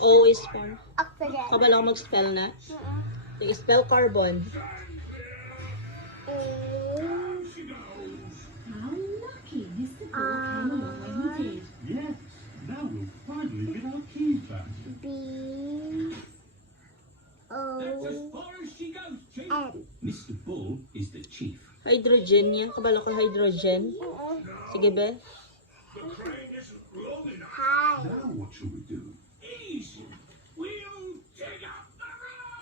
O is for? Oxygen. Kabala ko mag-spell na? Sige, spell carbon. A. How lucky Mr. Bull came along when he did. Yes, now we'll finally get our keys back. B. O. N. Mr. Bull is the chief. Hydrogen yan. Kabala ko hydrogen. Sige, be. Hi. Now what shall we do?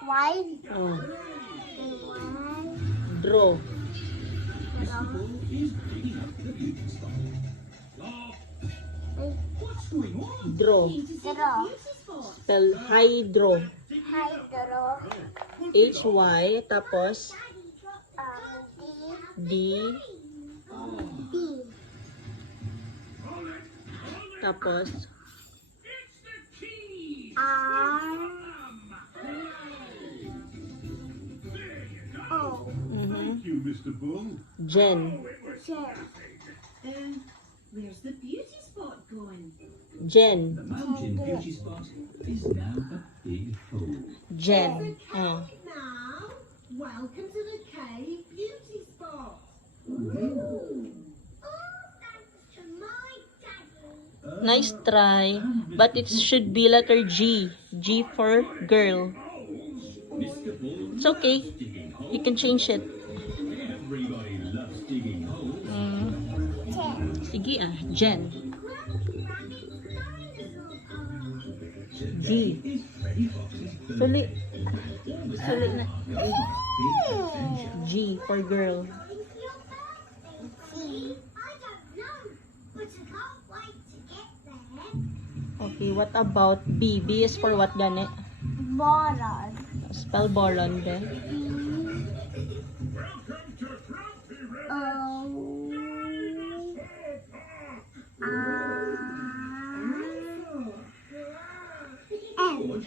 Y. Oh. Y. Draw. Bull is digging up the beauty spot. What's going on? Draw. Draw. Spell hydro. Hydro. H-Y. Tapos D. D. D. Tapos R. O. Thank you, Mr. Bull. Jen. J. Where's the beauty spot going? Jen. The mountain beauty spot is now a big hole. Jen. Now, welcome to the cave beauty spot. Nice try. But it should be letter G. G for girl. Mr. Bull It's okay. digging holes. You can change it. Everybody loves digging holes. Sige Jen. D. Is Freddy Fox's Suli. Suli na. big adventure. G for girl. C. Okay, what about B? B is for what gani? Boron. Spell boron then. O.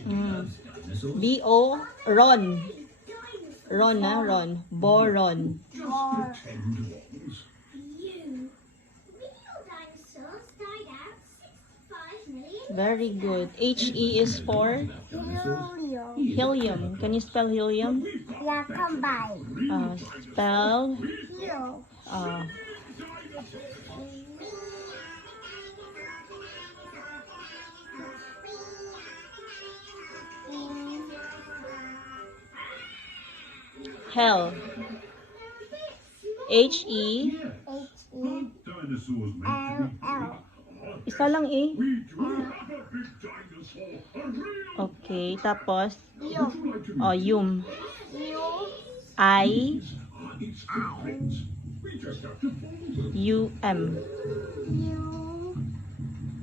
N. B-O. Ron. Ron na, Ron. Boron. Bor. Very good. H-E is for Helium. helium. Can you spell helium? Yeah, combine. Spell Helium. hell. H-E. H-E. Dinosaurs meant to L. be L. Isa lang eh. We do have a big dinosaur. A real Okay, tapos Yum. yum. U. I It's footprints. We just have to follow them. U-M. U.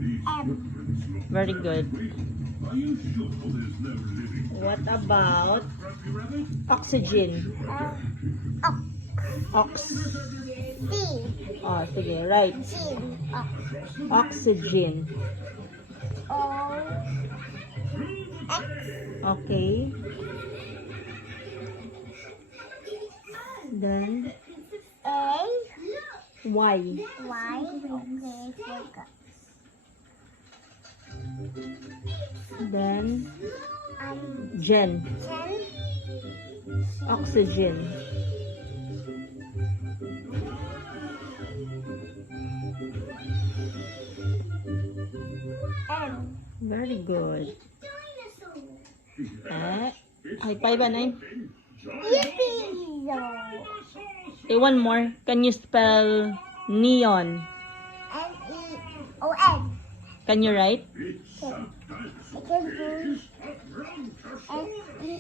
These M. footprints look Very good. Are you sure there's no living What about Scrappy Rabbit? oxygen? Ox. C. Sige, right. Gin. Oxygen. O. X. Okay. Then A. Y. Y. Okay, forgot. Then Gen. gen. Oxygen. N. Very good. High five, Anay. Yippee! Okay, one more. Can you spell neon? N-E-O-N. Can you write? I can do N-E